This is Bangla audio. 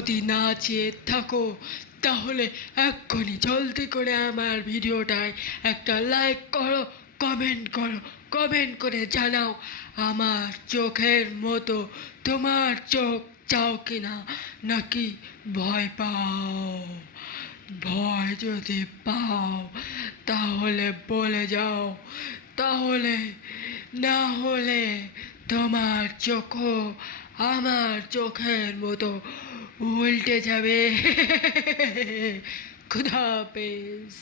যদি না চেয়ে থাকো তাহলে এক্ষুনি জলদি করে আমার ভিডিওটায় একটা লাইক করো, কমেন্ট করে জানাও আমার চোখের মতো তোমার চোখ চাও কিনা, নাকি ভয় পাও। ভয় যদি পাও তাহলে বলে যাও, তাহলে না হলে তোমার চোখও আমার চোখের মতো উল্টে যাবে। খুদা হাফেজ।